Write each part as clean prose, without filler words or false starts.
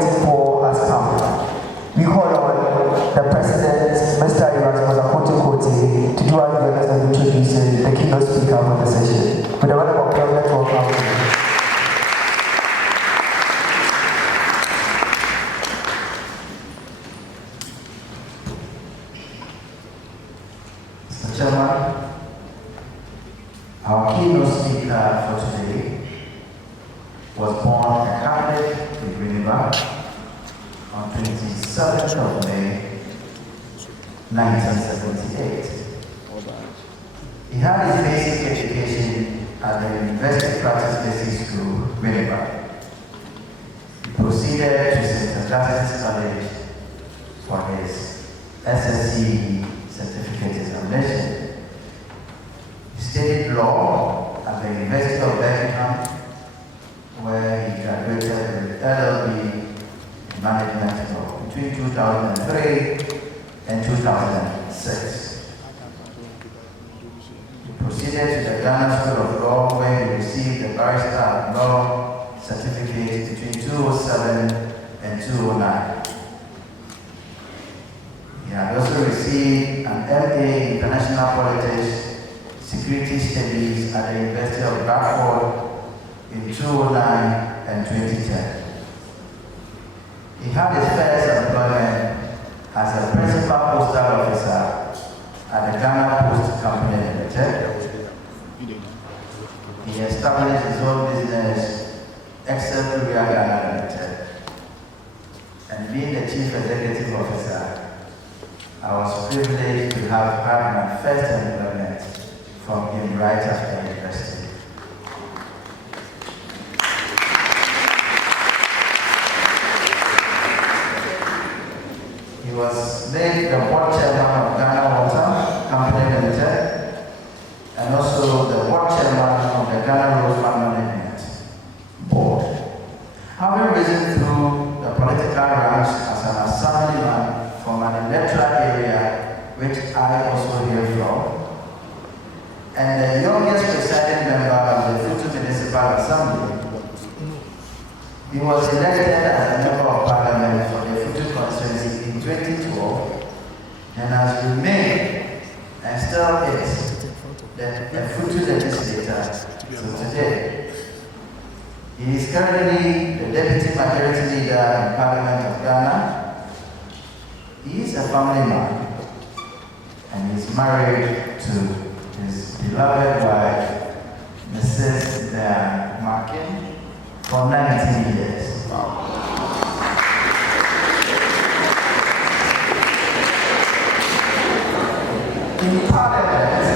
for has come. We call on the President, Mr. Koti, to do our honors and introduce the keynote speaker for the session. With a round of applause, let's welcome him. Mr. Chairman, our keynote speaker for today was born a Catholic in Winnipeg on 27th of May, 1978. He had his basic education at the University Practice Basic School, Winnipeg. He proceeded to St. Augustine's College for his SSCE certificate examination. He studied law at the University of Birmingham, where he graduated with LLB in management law between 2003 and 2006. He proceeded to the Ghana School of Law, where he received the Barrister at Law certificate between 2007 and 2009. He had also received an MA in International Politics, Security Studies at the University of Bradford in 2009 and 2010. He had his first employment as a principal postal officer at the Ghana Post Company Limited. He established his own business, Excel Courier Ghana Limited. And being the chief executive officer, I was privileged to have had my first employment from him right after university. He was made the board chairman of Ghana Water Company Limited and also the board chairman of the Ghana Road Fund Management Board. Having risen through the political ranks as an assemblyman from an electoral area which I also hail from, and the youngest presiding member of the Futu Municipal Assembly, he was elected as a member of parliament for the Futu constituency in 2012 and has remained and still is the Futu legislator till today. He is currently the deputy majority leader in Parliament of Ghana. He is a family man and he is married to his beloved wife, Mrs. Markin, for 19 years. Wow. In Parliament,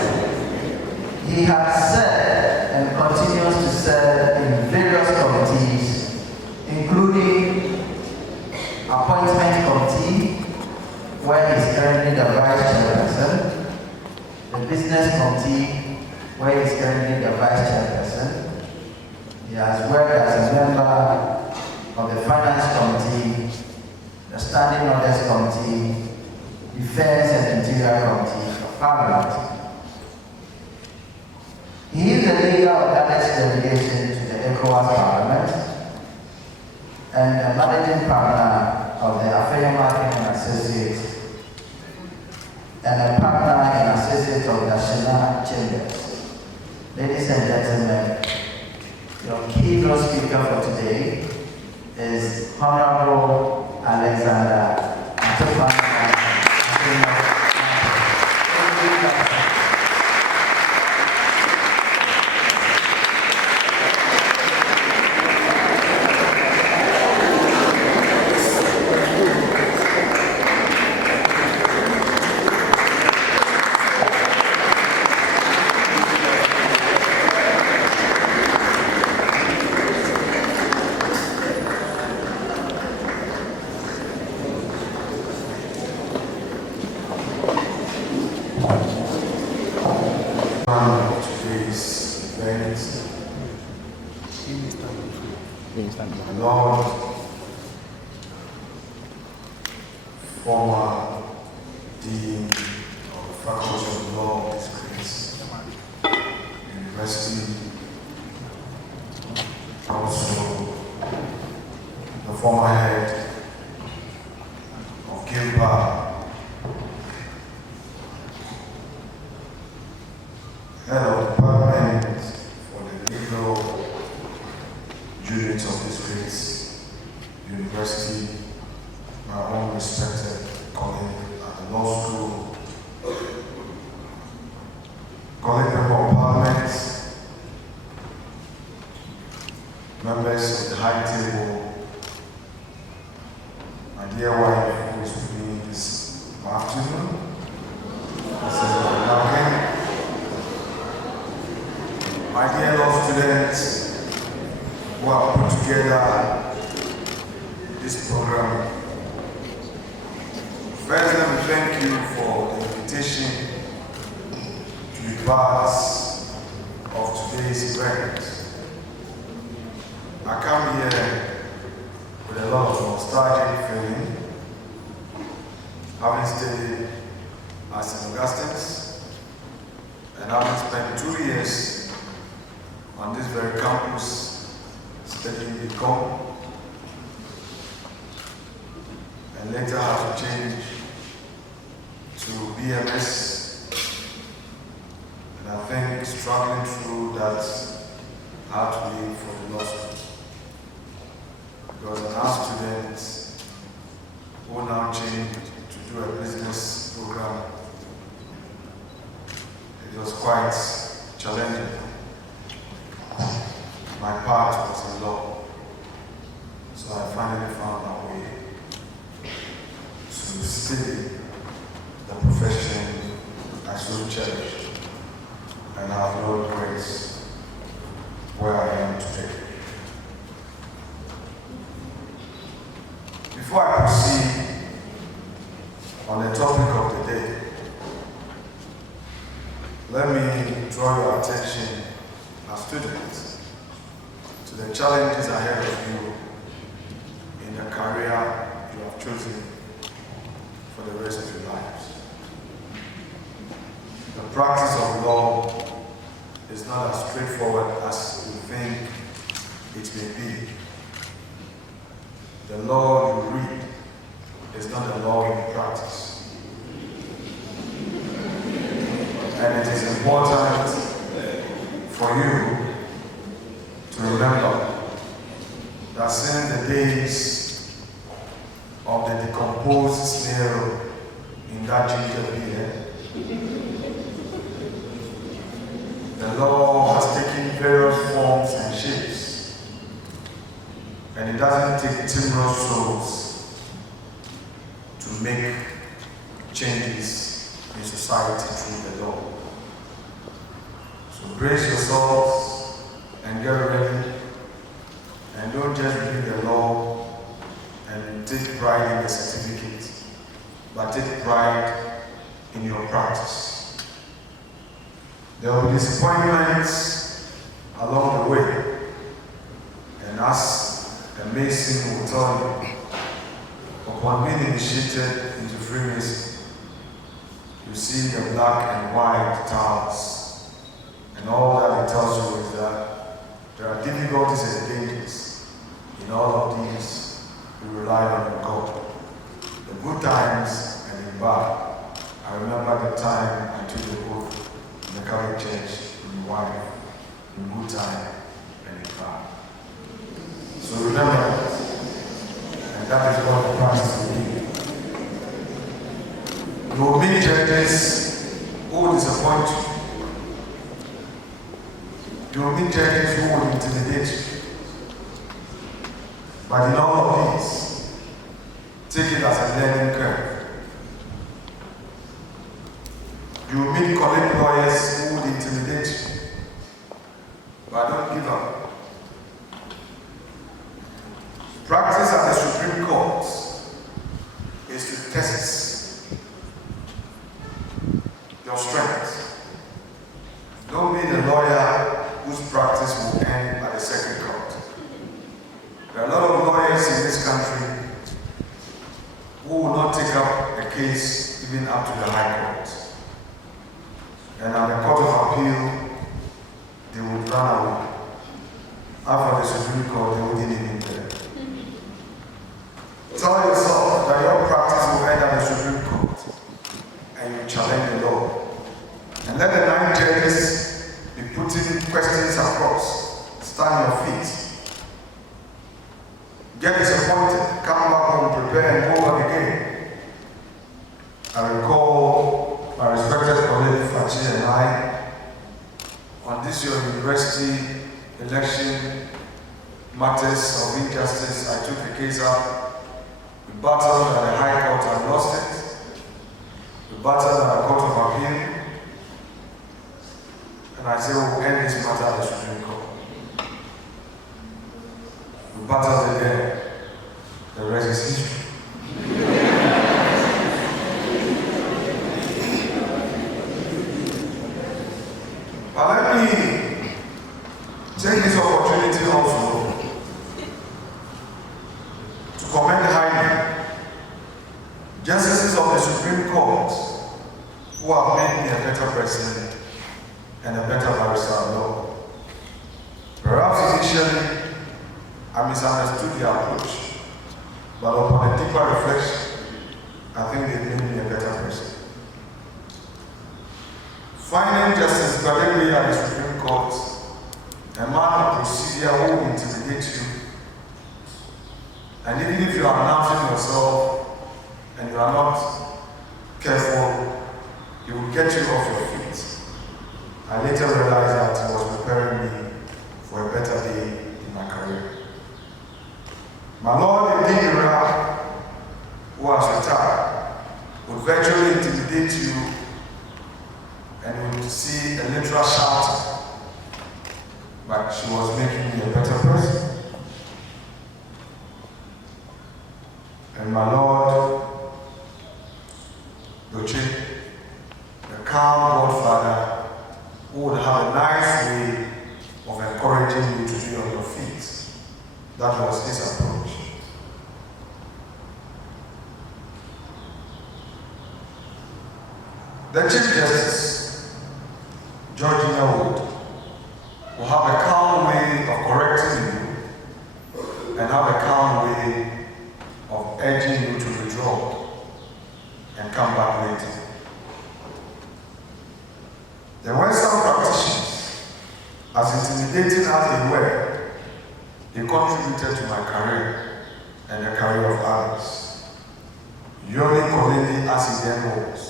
he has served and continues to serve in various committees, including Appointment Committee, where he is currently the Vice Chairperson, the Business Committee, where he is currently the Vice Chairperson. He has worked as a member of the Finance Committee, the Standing Orders Committee, Defense and Interior Committee of Parliament. He is the leader of Ghana's delegation to the ECOWAS Parliament and the managing partner of the Afenyo Markin Associates and a partner and associate of National Chambers. Ladies and gentlemen, your keynote speaker for today is Hon.Alexander. Lord, former Dean of the Faculty of Law of this place, University, also the former head of Gilbert, head of department for the legal unit of this great university, my own respected colleague at the law school, colleague member of parliament, members of the high table, my dear wife who is with me this afternoon, Mrs. Markin, my dear law students who have put together this program. First, let me thank you for the invitation to be part of today's event. I come here with a lot of nostalgic feeling, having studied at St. Augustine's and having spent 2 years on this very campus studying econ, and later had to change to BMS, and I think struggling through that I had to leave for the law school. Because an art student who now changed to do a business program, it was quite challenging. My part was in law, so I finally found my way to study the profession I so cherished, and I have no regrets where I am today. Before I proceed on the topic of the day, let me draw your attention as students to the challenges ahead of you in the career you have chosen for the rest of your lives. The practice of law is not as straightforward as you think it may be. The law you read is not the law you practice. And it is important for you to remember that since the days of the decomposed snail in that ginger beer, the law has taken various forms and shapes. And it doesn't take timorous souls to make changes in society through the law. So brace yourselves and get ready, and don't just read the law and take pride in the certificate, but take pride in your practice. There will be disappointments along the way, and as the Mason will tell you, upon being initiated into Freemason, you see the black and white tiles, and all that it tells you is that there are difficulties and dangers. In all of these, we rely on God. The good times and the bad. I remember the time I took the oath in the Catholic Church in wife, in good time and in bad. So remember that, and that is what the practice will be. You will meet judges who will disappoint you. You will meet judges who will intimidate you. But in all of these, take it as a learning curve. You will meet colleague lawyers who will intimidate you. But don't give up. Practice at the Supreme Court is to test your strength. Don't be the lawyer whose practice will end at the Circuit Court. There are a lot of lawyers in this country who will not take up a case even up to the High Court. And at the Court of Appeal, they would run away. After the Supreme Court, they wouldn't even get it. tell yourself that your practice will end at the Supreme Court and you challenge the law. And let the 9 judges be putting questions across. Stand on your feet. Get disappointed, come back home, prepare, and go back again. I recall my respected colleague Fachi and I on this year university election matters of injustice. I took the case up. We battled at the High Court and lost it. We battled at the Court of Appeal. And I said, we'll end this matter at the Supreme Court. We battled again. The rest is history. But let me take this opportunity also to commend highly justices of the Supreme Court who have made me a better president and a better barrister at law. Perhaps initially I misunderstood the approach, but upon a deeper reflection, I think they made me a better person. Finding Justice Badegbe at the Supreme Court, a man of procedure who will intimidate you, and even if you are announcing yourself and you are not careful, he will get you off your feet. I later realized that he was preparing me for a better day in my career. My Lord Edinburgh, who has retired, would virtually intimidate you and you would see a literal shouting, but she was making me a better person. And my Lord Doche, the calm Godfather, who would have a nice way of encouraging you to be on your feet. That was his approach. The Chief Justice, Georgina Wood, will have a calm way of correcting you and have a calm way of urging you to withdraw and come back later. There were some practitioners, as intimidating as they were, they contributed to my career and the career of others. Yoni Kolindi, as he then was,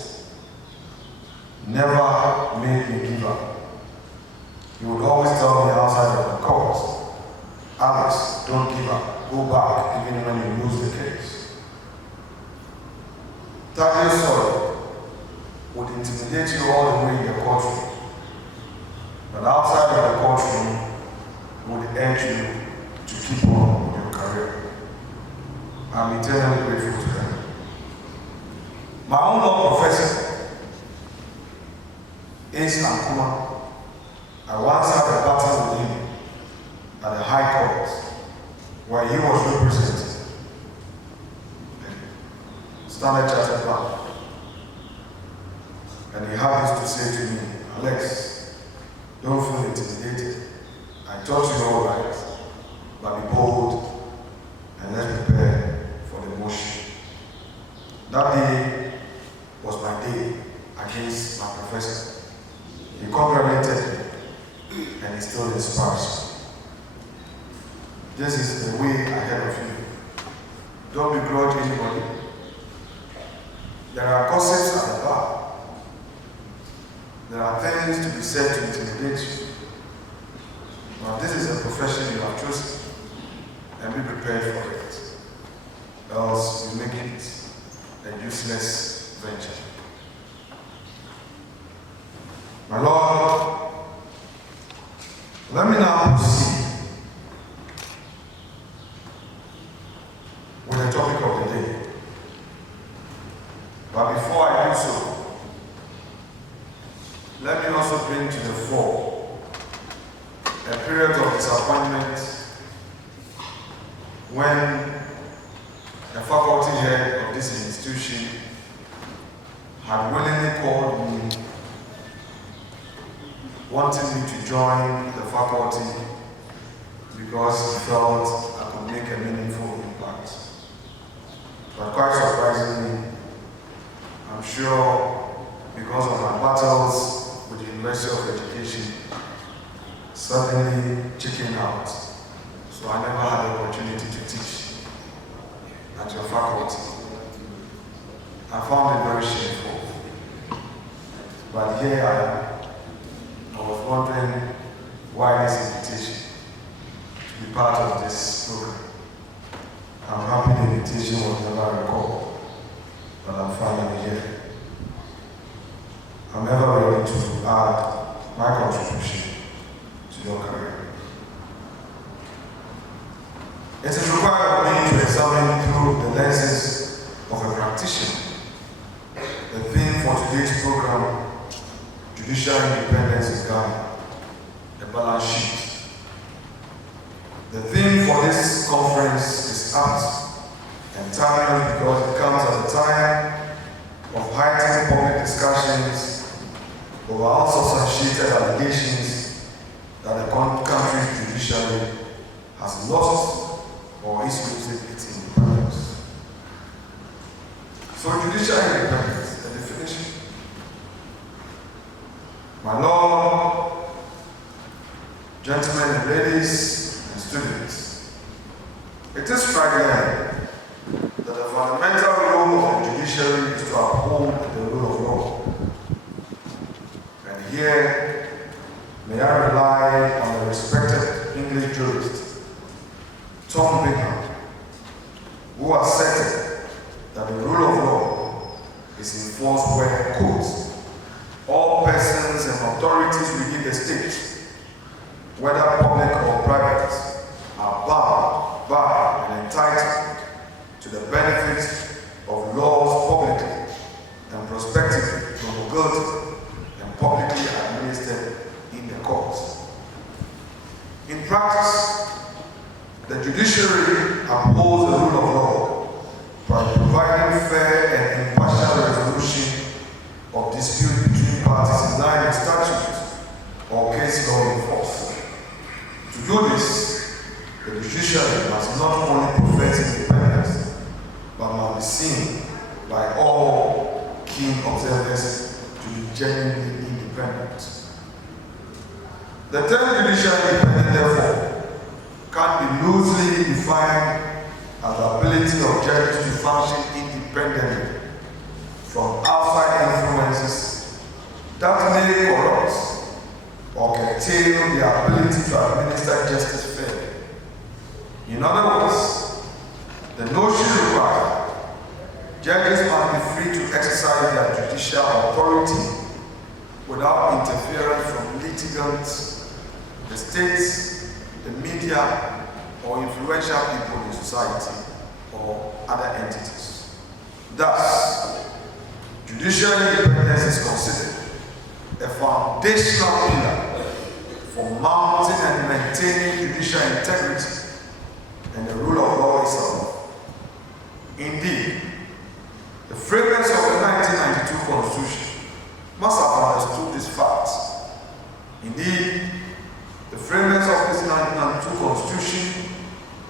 never made me give up. He would always tell me outside of the court, Alex, don't give up, go back even when you lose the case. Tanya Sorry would intimidate you all the way in the courtroom, but outside of the courtroom would urge you to keep on with your career. I'm eternally grateful to them. My own law professor, Ace Ankuma, I once had a battle with him at the High Court where he was representing Standard Chartered Bank. And he had this to say to me, Alex, don't feel intimidated. I taught you all right, but be bold and let's prepare for the motion. That day was my day against my professor. He congratulated me and he still inspires me. This is the way ahead of you. Don't begrudge anybody. There are gossips at the bar. There are things to be said to intimidate you. But this is a profession you have chosen, and be prepared for it. Else you make it a useless venture. My Lord, let me now proceed with the topic of the day. But before I do so, let me also bring to the fore a period of disappointment when the faculty head of this institution had willingly called me, wanting me to join the faculty because he felt I could make a meaningful impact. at your faculty. I found it very shameful. But here I am. I was wondering why this invitation to be part of this program. I'm happy the invitation was never recalled, but I'm finally here. I'm ever ready to add my contribution to your career. It is required of me to examine through the lenses of a practitioner. The theme for today's program, Judicial Independence in Ghana, a balance sheet. The theme for this conference is apt and timely because it comes at a time of heightened public discussions over unsubstantiated allegations that the country's judiciary has lost or is losing its independence. So judicial independence, the definition. My Lord, gentlemen and ladies and students, it is striking that the fundamental role of the judiciary is to uphold the rule of law. And here, may I rely on the respected English jurist, Tom Bingham, who asserted that the rule of law is enforced where, quote, all persons and authorities within the state, whether public or private, are bound by and entitled to the benefits of laws publicly and prospectively promulgated and publicly administered in the courts. In practice, the judiciary upholds the rule of law by providing fair and impartial resolution of disputes between parties in line with statutes or case law in force. To do this, the judiciary must not only profess independence, but must be seen by all keen observers to be genuinely independent. The term judicial independence, therefore, can be loosely defined as the ability of judges to function independently from outside influences that may corrupt or curtail their ability to administer justice fairly. In other words, the notion requires judges must be free to exercise their judicial authority without interference from litigants, the states, the media, or influential people in society or other entities. Thus, judicial independence is considered a foundational pillar for mounting and maintaining judicial integrity and the rule of law itself. Indeed, the framers of the 1992 Constitution must have understood this fact. Indeed, the framers of this 1992 Constitution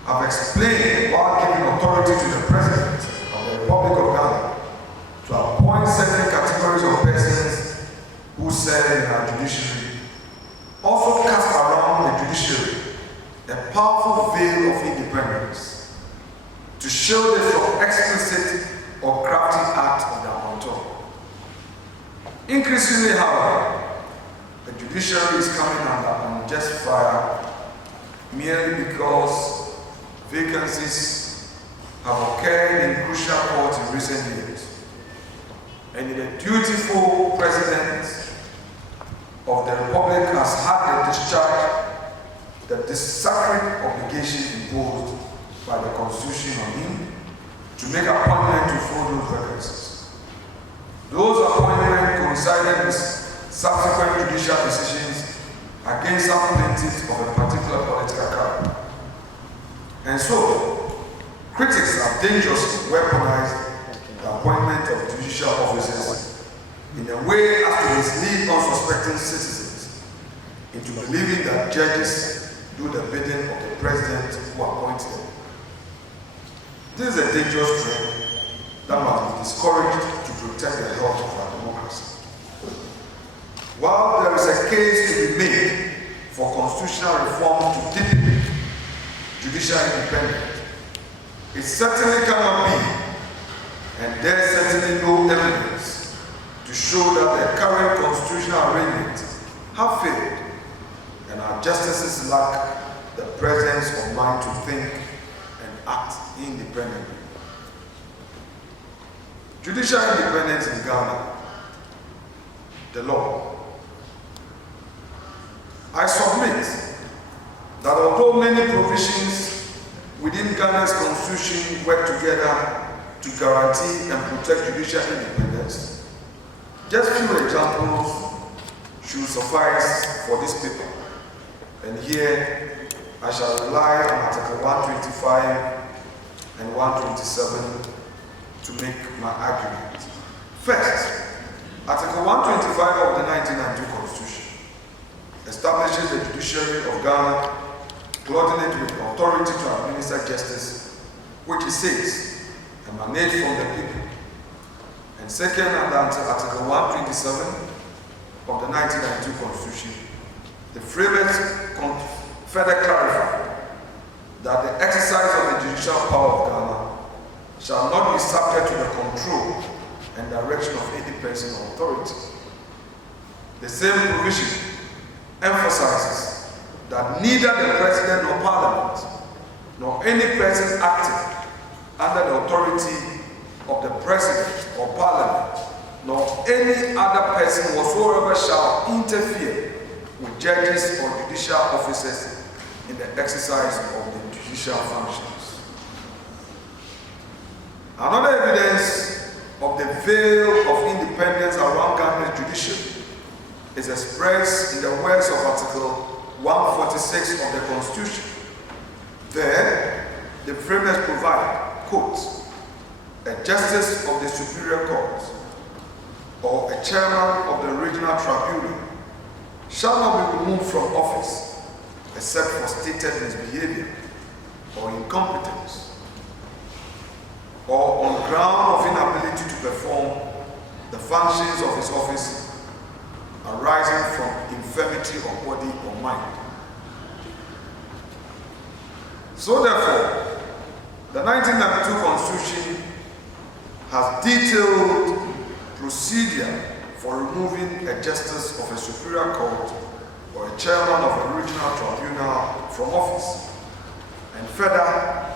have explained while giving authority to the President of the Republic of Ghana to appoint certain categories of persons who serve in our judiciary, also cast around the judiciary a powerful veil of independence to shield it from explicit or crafty acts of their control. Increasingly, however, the judiciary is coming under unjust fire merely because vacancies have occurred in crucial courts in recent years. And the dutiful President of the Republic has had to discharge the sacred obligation imposed by the Constitution on him to make appointment to fill those vacancies. Those appointments coincided with subsequent judicial decisions against some plaintiffs of a particular political character. And so, critics have dangerously weaponized the appointment of judicial officers in a way as to mislead unsuspecting citizens into believing that judges do the bidding of the president who appoints them. This is a dangerous trend that must be discouraged to protect the health of our democracy. While there is a case to be made for constitutional reform to deepen judicial independence, It certainly cannot be, and there is certainly no evidence to show that the current constitutional arrangements have failed, and our justices lack the presence of mind to think and act independently. Judicial independence in Ghana, the law. I submit that although many provisions within Ghana's constitution work together to guarantee and protect judicial independence, just few examples should suffice for this paper. And here I shall rely on Article 125 and 127 to make my argument. First, Article 125 of the 1992 Constitution establishes the judiciary of Ghana, clothing it with authority to administer justice, which it says emanates from the people. And second, under Article 127 of the 1992 Constitution, the framers further clarify that the exercise of the judicial power of Ghana shall not be subject to the control and direction of any person or authority. The same provision emphasizes that neither the President nor Parliament, nor any person acting under the authority of the President or Parliament, nor any other person whatsoever shall interfere with judges or judicial officers in the exercise of the judicial functions. Another evidence of the veil of independence around Ghana's judiciary is expressed in the words of Article 146 of the Constitution. There, the framers provide, quote, a justice of the Superior Court or a chairman of the regional tribunal shall not be removed from office except for stated misbehavior or incompetence, or on ground of inability to perform the functions of his office arising from infirmity of body or mind. So therefore, the 1992 Constitution has detailed procedure for removing a justice of a superior court or a chairman of a regional tribunal from office. And further,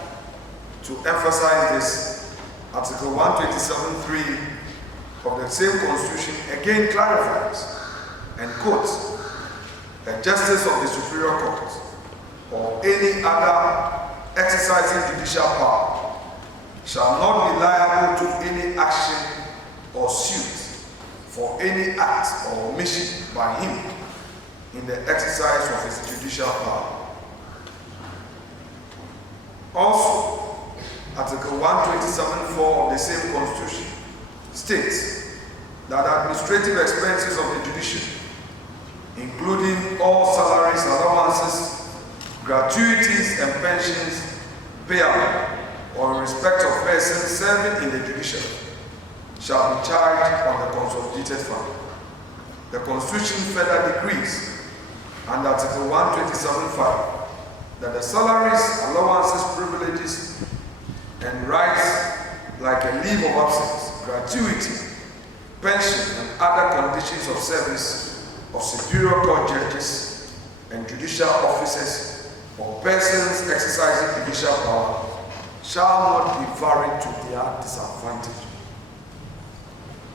to emphasize this, Article 127(3) of the same Constitution again clarifies and quotes, a justice of the Superior Court or any other exercising judicial power shall not be liable to any action or suit for any act or omission by him in the exercise of his judicial power. Also, Article 127(4) of the same Constitution states that administrative expenses of the judiciary, including all salaries, allowances, gratuities, and pensions payable or in respect of persons serving in the judiciary, shall be charged on the consolidated fund. The Constitution further decrees under Article 127(5) that the salaries, allowances, privileges, and rights like a leave of absence, gratuity, pension, and other conditions of service of superior court judges and judicial officers or persons exercising judicial power shall not be varied to their disadvantage.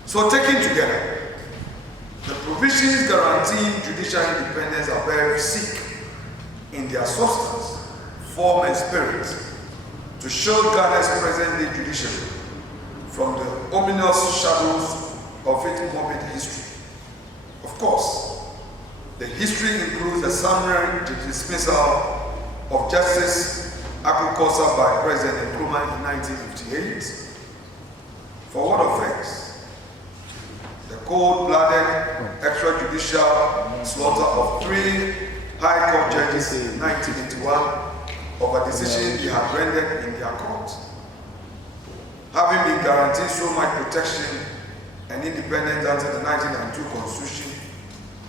So taken together, the provisions guaranteeing judicial independence are very sick in their substance, form, and spirit to shield Ghana's present-day judiciary from the ominous shadows of its morbid history. Of course, the history includes the summary dismissal of Justice Akukosa by President Nkrumah in 1958. For what offense? The cold-blooded extrajudicial slaughter of 3 High Court judges in 1981 of a decision he had rendered in their court. Having been guaranteed so much protection and independence under the 1992 Constitution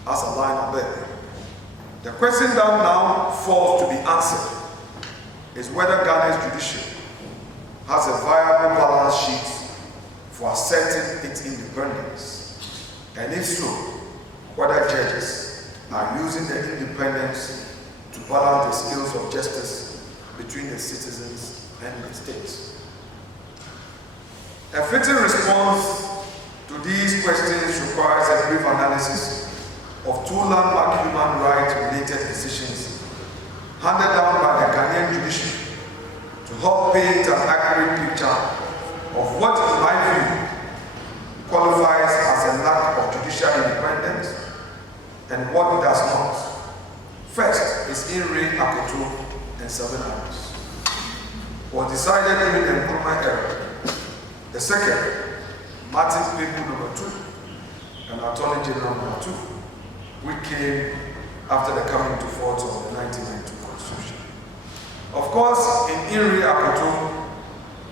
as a line above, the question that now falls to be answered is whether Ghana's judiciary has a viable balance sheet for asserting its independence? And if so, whether judges are using their independence to balance the scales of justice between the citizens and the states? A fitting response to these questions requires a brief analysis of two landmark human rights related decisions handed down by the Ghanaian judiciary to help paint an accurate picture of what, in my view, qualifies as a lack of judicial independence and what does not. First is Inri Akoto and 7 others. Was decided during the Nkrumah era. The second, Markin-Speech number 2 and Attorney General number 2, which came after the coming to force of the 1992 Constitution. Of course, in Inri Akoto,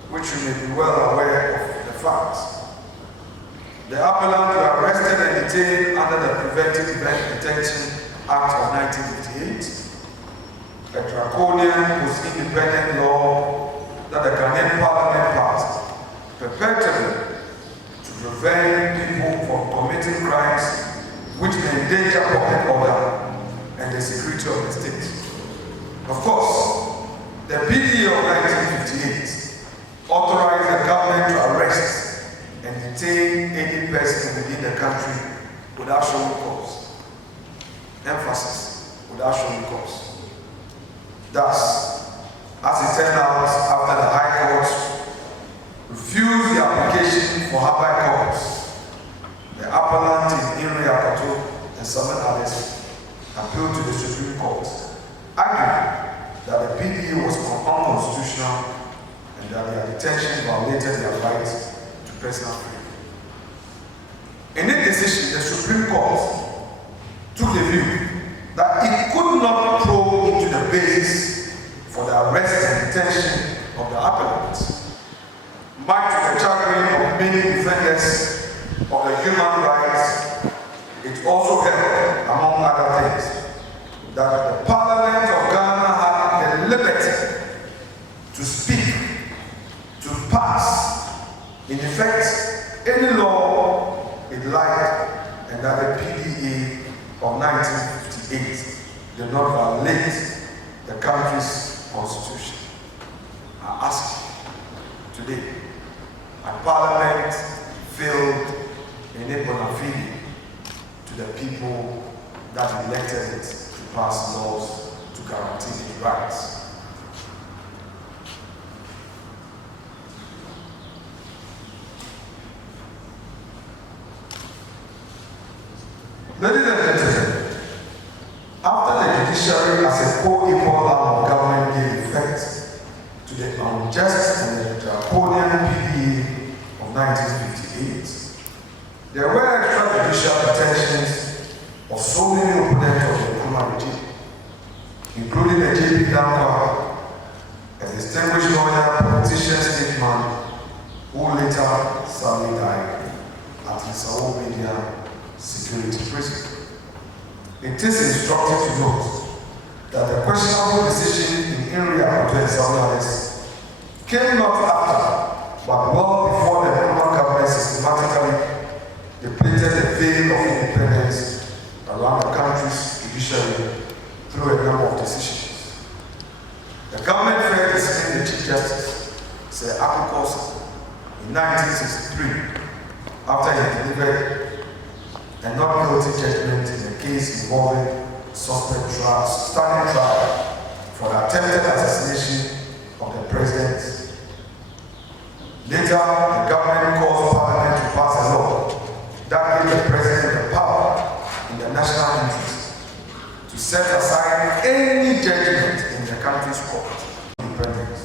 which you may be well aware of the facts, the appellant were arrested and detained under the Preventive Event Detention Act of 1958, a draconian post-independent law that the Ghanaian Parliament passed, perpetually to prevent people from committing crimes which may endanger public order and the security of the state. Of course, the PD of 1958 authorized the government to arrest and detain any person within the country without showing cause. Emphasis, without showing cause. Thus, as it turned out, after the High Court refused the application for habeas corpus, the appellant in Inri Akoto and 7 others appealed to the Supreme Court, arguing that the PDA was unconstitutional and that their detention violated their right to personal freedom. In its decision, the Supreme Court took the view that it could not probe into the basis for the arrest and detention of the appellant. Much to the chagrin of many defenders of the human rights, it also held, among other things, that the Parliament of Ghana had the liberty to speak, to pass, in effect, any law it liked, and that the PDA of 1958 did not violate the country's constitution. I ask you today, and Parliament failed in a bona fide to the people that elected it to pass laws to guarantee its rights. Ladies and gentlemen, after the judiciary as a co-equal arm of government gave effect to the unjust and the draconian PDA of 1958, there were extrajudicial detentions of so many opponents of the Nkrumah regime, including the JP Dankwa, a distinguished lawyer, politician, statesman, who later sadly died at Isao Media Security Prison. It is instructive to note that the questionable decision in Inri Akoto and 7 others came not after, but well before the Nkrumah government systematically depleted the veil of independence around the country's judiciary through a number of decisions. The government failed to discipline the Chief Justice, Sir Akukosa, in 1963, after he delivered a not guilty judgment in a case involving suspect standing trial for the attempted assassination of the president. Later, the government caused Parliament to pass a law that gave the president the power in the national interest to set aside any judgment in the country's court independence,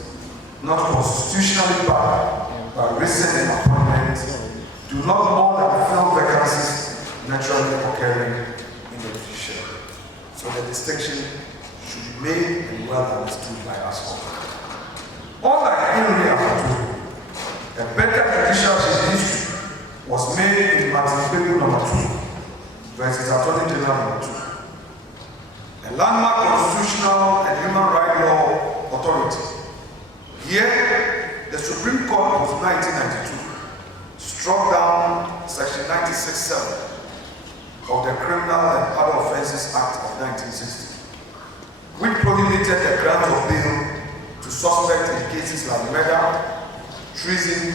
not constitutionally bound by recent appointments, do not more than fill vacancies naturally occurring in the judiciary. So the distinction should be made and well understood by us all. Unlike Inri Akoto, a better judicial history was made in Markin-Speech number 2 versus Attorney General number 2. A landmark constitutional and human rights law authority. Here, the Supreme Court of 1992 struck down Section 96(7) of the Criminal and Other Offences Act of 1960, which prohibited the grant of bail to suspects in cases like murder, treason,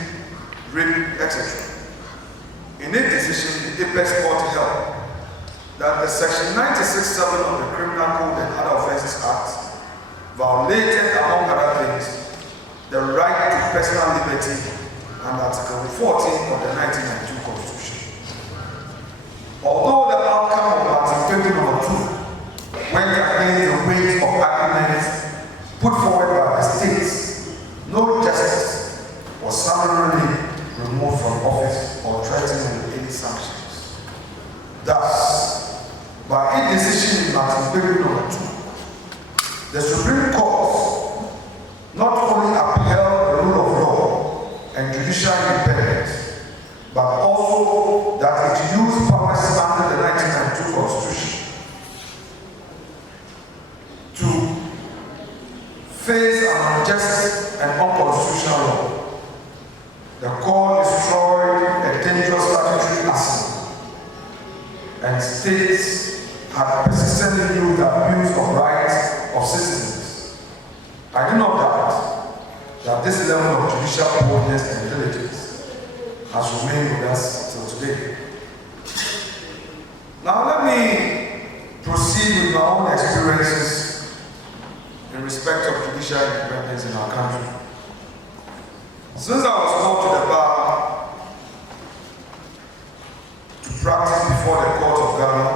rape, etc. In its decision, the Apex Court held that the Section 96(7) of the Criminal Code and Other Offences Act violated, among other things, the right to personal liberty and Article 14 of the 1992 Constitution. Although the outcome of Martin-Speech No. 2 went against the weight of arguments put forward by the states, no justice was summarily removed from office or threatened with any sanctions. Thus, by its decision in Martin-Speech No. 2, the Supreme Court not only upheld the rule of law and judicial independence, but also that it used powers under the 1992 Constitution to face an unjust and unconstitutional law. The court destroyed a dangerous statutory arsenal, and states had persistently used the abuse of rights of citizens. I do not doubt that this level of judicial boldness and diligence has remained with us till today. Now let me proceed with my own experiences in respect of judicial independence in our country. Since I was called to the bar to practice before the court of Ghana,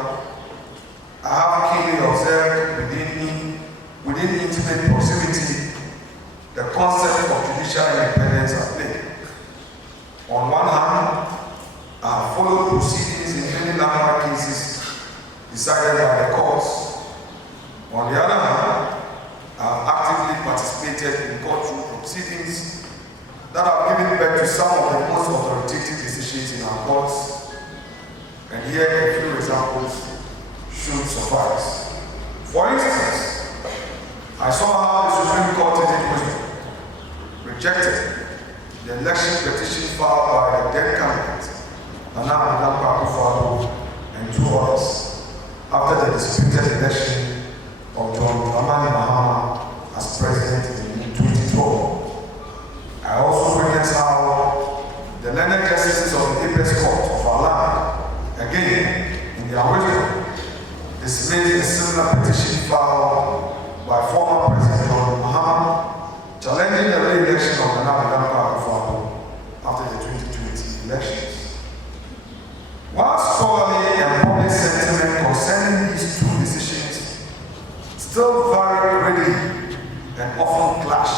I have keenly observed within intimate proximity the concept of judicial independence at play. On one hand, I have followed proceedings in many landmark cases decided by the courts. On the other hand, I have actively participated in courtroom proceedings that have given birth to some of the most authoritative decisions in our courts, and here a few examples should suffice. For instance, I saw how the Supreme Court in its wisdom rejected the election petition filed by the dead candidate, Hon.Alexander and two others, after the disputed election of John Dramani Mahama as president in 2012. I also witnessed how the learned justices of the Apex Court of our land, again in their wisdom, dismissed a similar petition filed by former President John Mahama challenging the re-election of Hon.Alexander after the 2020 elections. While scholarly and public sentiment concerning these two decisions still vary readily and often clash,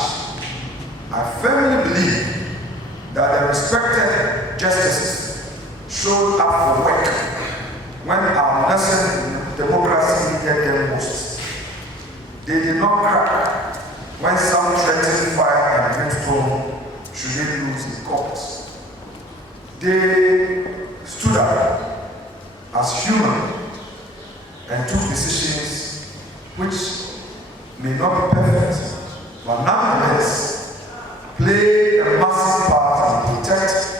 I firmly believe that the respected justices showed up for work when our nascent democracy needed them most. They did not crack when some threatened fire and brimstone should they lose in court. They stood up as human and took decisions which may not be perfect, but nonetheless play a massive part in protecting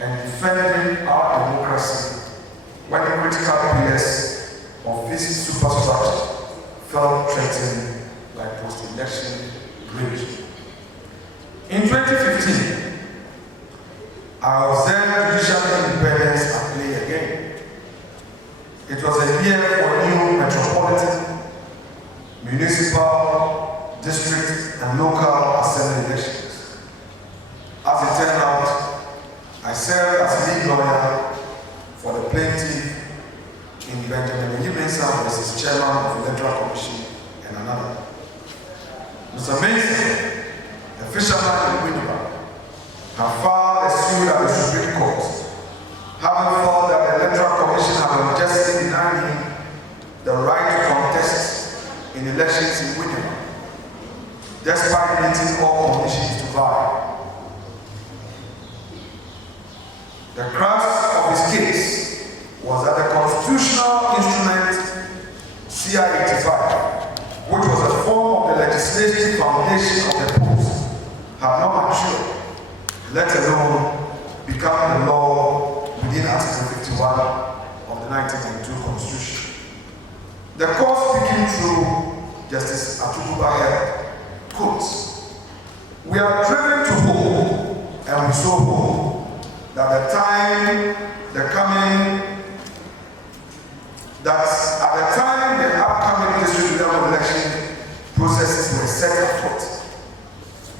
and defending our democracy when the critical pillars of this superstructure felt threatened by post-election rage. In 2015, I observed judicial independence at play again. It was a year for new metropolitan, municipal, district, and local assembly elections. As it turned out, I served as lead lawyer for the plaintiff in Benjamin Mensah versus Chairman of the Electoral Commission and another. Mr. Mason, a fisherman in Winnipeg, had filed a suit at the Supreme Court, having felt that the Electoral Commission had unjustly denied him the right to contest in elections in Winnipeg, despite meeting all conditions to vie. The crux of his case was that the constitutional instrument CI-85, which was a form of the legislative foundation of the post, have not matured, let alone become the law within Article 51 of the 1992 Constitution. The court speaking through Justice Atuguba held, quotes, "We are driven to hope, and we so hope that at the time the upcoming district level election processes were set afoot,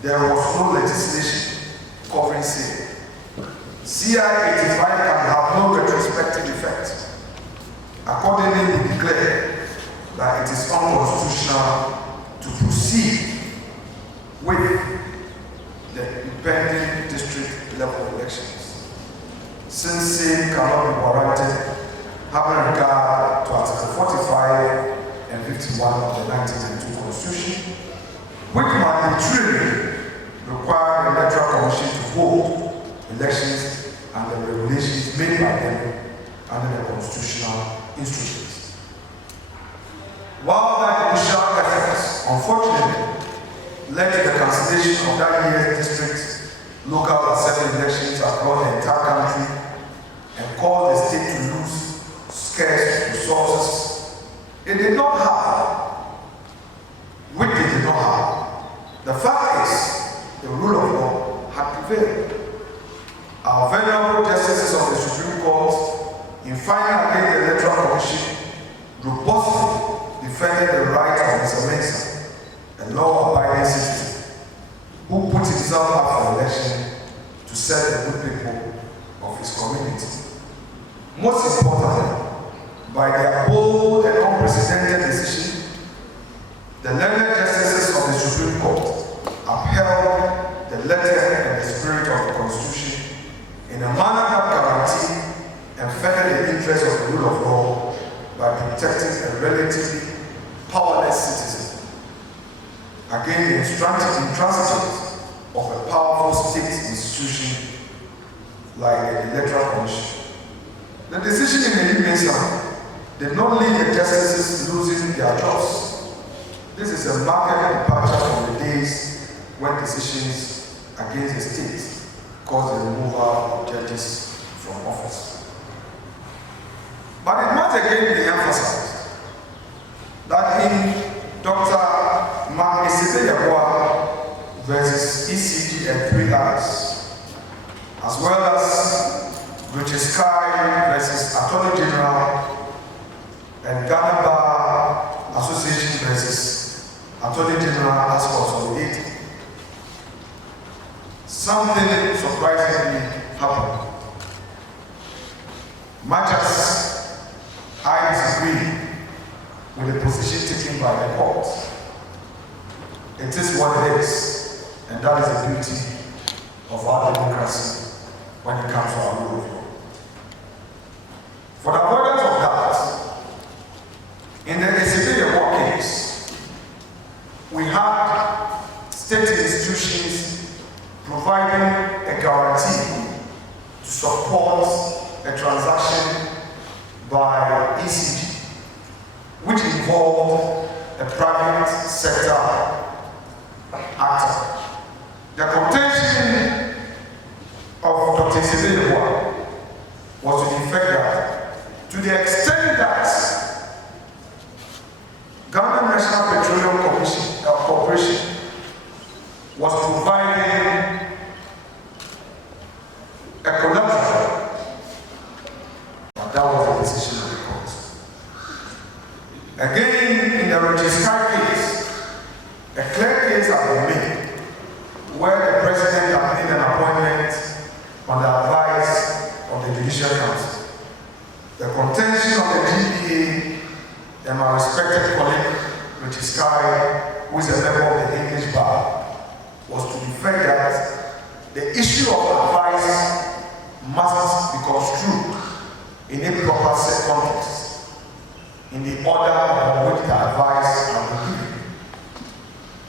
there was no legislation covering sale. CI 85 can have no retrospective effect. Accordingly, we declare that it is unconstitutional to proceed with the impending district level elections, since sale cannot be warranted having regard to Article 45 and 51 of the 1992 Constitution, which mandatorily require the Electoral Commission to hold elections and the regulations made by them under the constitutional instruments. While that initial efforts, unfortunately, led to the cancellation of that year's district local assembly elections across the entire country and caused the state to lose scarce resources, it did not have, which they did not have. The fact is, the rule of law had prevailed. Our venerable justices of the Supreme Court, in filing against the Electoral Commission, robustly defended the right of Mr. Mensah, a law-abiding citizen, who put himself up for election to serve the good people of his community. Most importantly, by their bold and unprecedented decision, the learned justices of the Supreme Court upheld the letter and the spirit of the Constitution in a manner that guaranteed and furthered the interests of the rule of law by protecting a relatively powerless citizen against the intransigence of a powerful state institution like the Electoral Commission. The decision in the Mensah did not leave the justices losing their jobs. This is a marked departure from the days when decisions against the state caused the removal of judges from office. But it must again be emphasized that in Dr. Markin-Speech versus ECG and 3 others, as well as Richard Sky versus Attorney General and Ghana Bar Association versus Attorney General as consolidated, something surprisingly happened. Much as I disagree with the position taken by the court, it is what it is, and that is the beauty of our democracy when it comes to our rule of law. For the avoidance of that, in the Afenyo case, we had state institutions providing a guarantee to support a transaction by ECG, which involved a private sector actor. The contention of Dr. Afenyo was to the effect that, to the extent that Ghana National Petroleum Corporation was providing a collateral, but that was the decision of the court. Again, in the Registrar case, a clear case has been made where the president had made an appointment on the advice of the Judicial Council. The contention of the GBA and my respected colleague, Richard Sky, who is a member of the English Bar, was to the fact that the issue of advice must be construed in a proper set context, in the order upon which the advice can be given.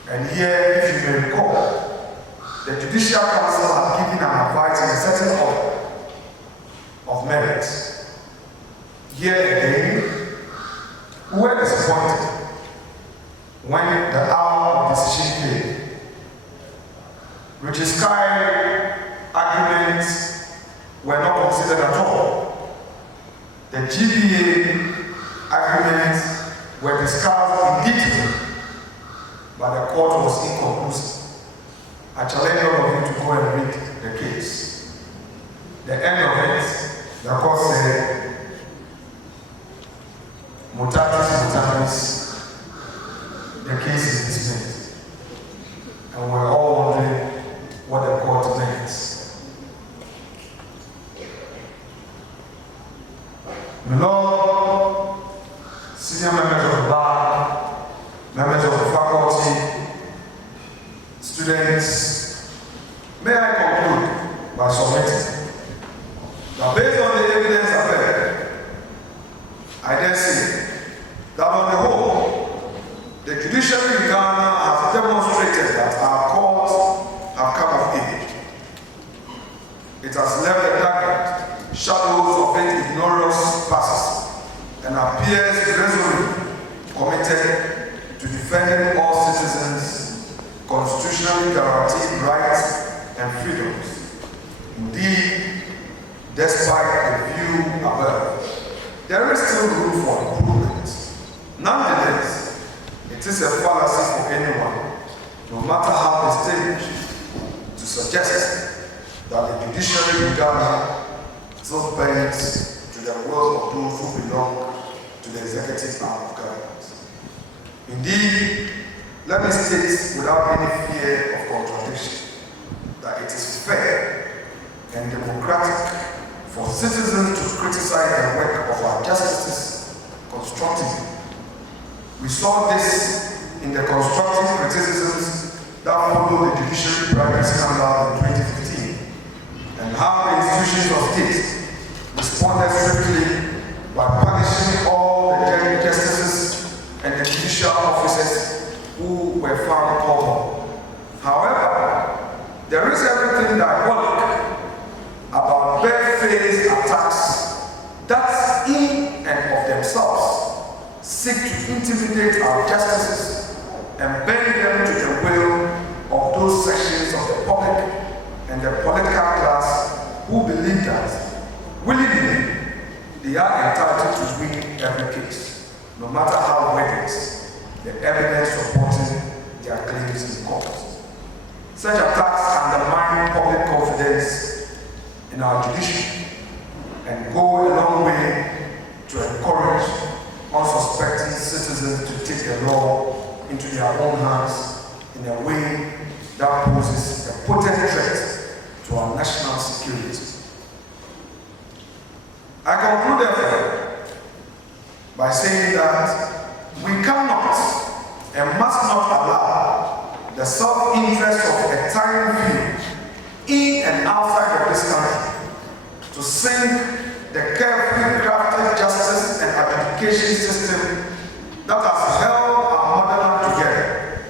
And here, if you may recall, the Judicial Council had given an advice in a certain order of merit. Here again, we were disappointed when the hour of decision came. agreements were not considered at all. The GBA agreements were discussed in detail, but the court was inconclusive. I challenge all of you to go and read the case. The end of it, the court said, mutatis, the case is dismissed. And we're all wondering what the court meant. My Lord, senior members of the bar, members of the faculty, students, may I conclude by submitting that based on the evidence available, I dare say that on the whole, the judiciary in Ghana has demonstrated that our courts have come of age. It has left the dark shadows of its ignorance past and appears resolutely committed to defending all citizens' constitutionally guaranteed rights and freedoms. Indeed, despite the view above, there is still room for improvement. Nonetheless, it is a fallacy for anyone, no matter how distinguished, to suggest that the judiciary in Ghana still bends to the will of those who belong to the executive arm of government. Indeed, let me state without any fear of contradiction that it is fair and democratic for citizens to criticize the work of our justices constructively. We saw this in the constructive criticisms that followed the judiciary bribery scandal in 2015, and how the institutions of state responded swiftly by punishing all the justices and the judicial officers who were found culpable. However, there is everything diabolic about barefaced attacks that in and of themselves seek to intimidate our justices and bend them to the will of those sections of the public and the political class who believe that willingly they are entitled to win every case, no matter how weighted the evidence supporting their claims in court. Such attacks undermine public confidence in our judiciary and go a long way to encourage unsuspecting citizens to take the law into their own hands in a way that poses a potent threat to our national security. I conclude therefore by saying that we cannot and must not allow the self-interest of a tiny few in and outside of this country to sink the carefully crafted justice and adjudication system that has held our motherland together.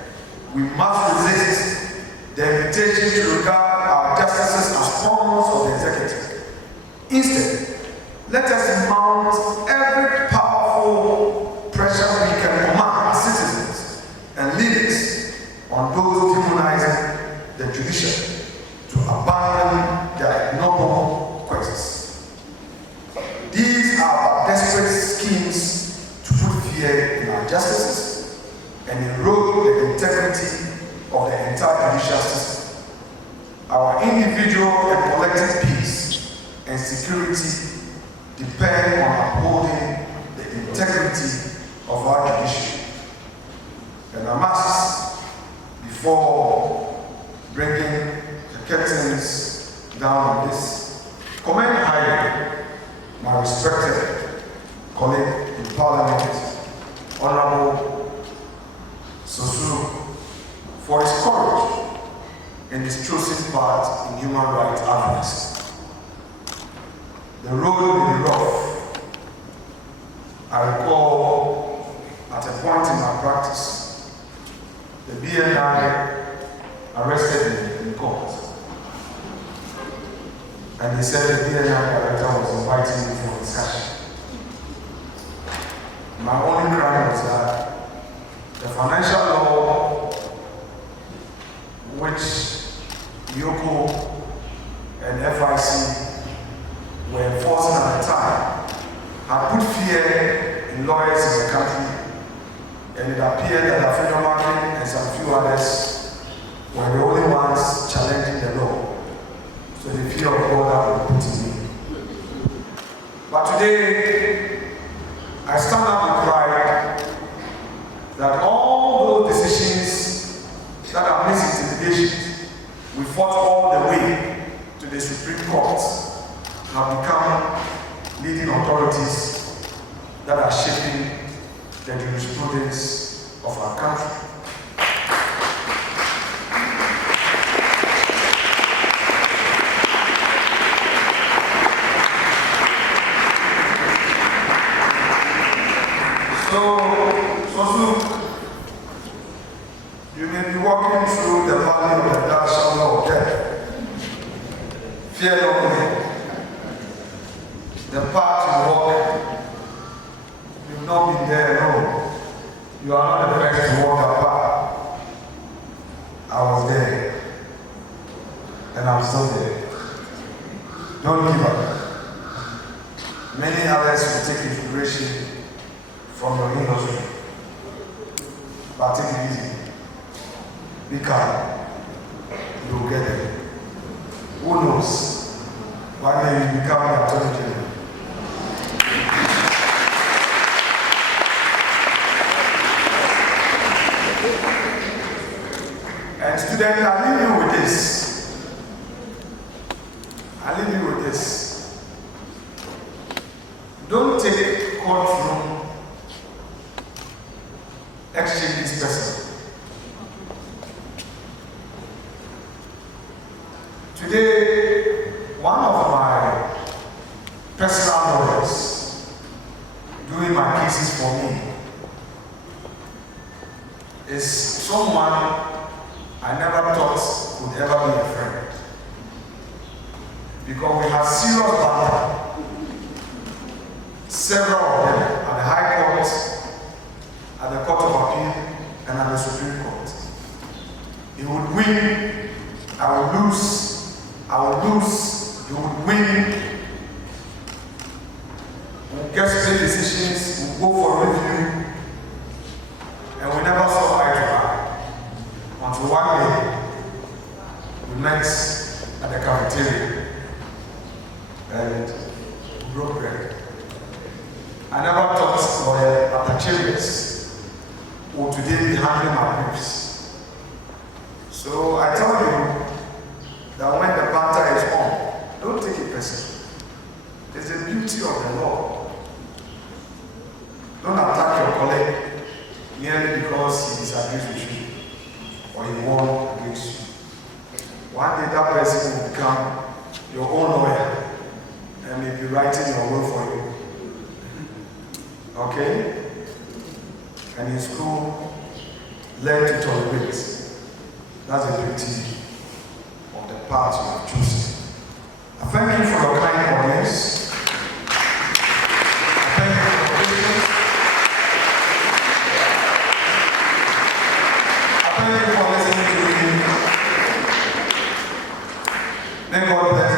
We must resist the invitation to regard our justices as pawns of the executive. Instead, let us mount every powerful pressure we can command as citizens and leaders on those demonizing the judiciary to abandon their ignoble quests. These are desperate schemes to put fear in our justices and erode the integrity of the entire judicial system. Our individual and collective peace and security depend on upholding the integrity of our judiciary. And I must, before bringing the curtains down on this, commend highly my respected colleague in Parliament, Honorable Sosu, for his courage and his chosen part in human rights advocacy. The road may be rough. I recall at a point in my practice, the BNI arrested me in court. And they said the BNI director was inviting me for discussion. My only crime was that the financial law which Yoko and FIC were enforcing at the time had put fear in lawyers in the country, and it appeared that Afenyo Markin and some few others were the only ones challenging the law. So the fear of God had been put in me. But today, I stand up with pride that all those decisions that are misinterpretations, we fought all the way to the Supreme Court, have become leading authorities that are shaping the jurisprudence of our country. So you may be walking through the valley of the dark shadow of death. Fear no evil. The path you walk, you've not been there alone. You are not the first to walk that path. I was there, and I'm still there. Don't give up. Many others will take inspiration from your industry, but take it easy. Be calm. You will get there. Who knows? One day you become the attorney general. And students, I leave you with this. I leave you with this. Don't take courtroom exchanges personally. Today, one of my personal lawyers doing my cases for me is someone I never thought would ever be a friend. Because we have serious battle, several of them at the High Court, at the Court of Appeal, and at the Supreme Court. He would win, I would lose, I would lose, he would win. We'll get split decisions, we'll go for review, and we never saw eye to eye. Until one day, we met at the cafeteria and broke bread. I never thought lawyer Atacherius would today be handling my briefs. So I tell you that when the banter is on, don't take it personally. It's the beauty of the law. Don't attack your colleague merely because he disagrees with you or he won against you. One day that person will become your own lawyer and may be writing your will for you. Okay? And in school, learn to tolerate. That's the beauty of the path you have chosen. I thank you for your kind audience. I thank you for your patience. I thank you for listening to me. May God bless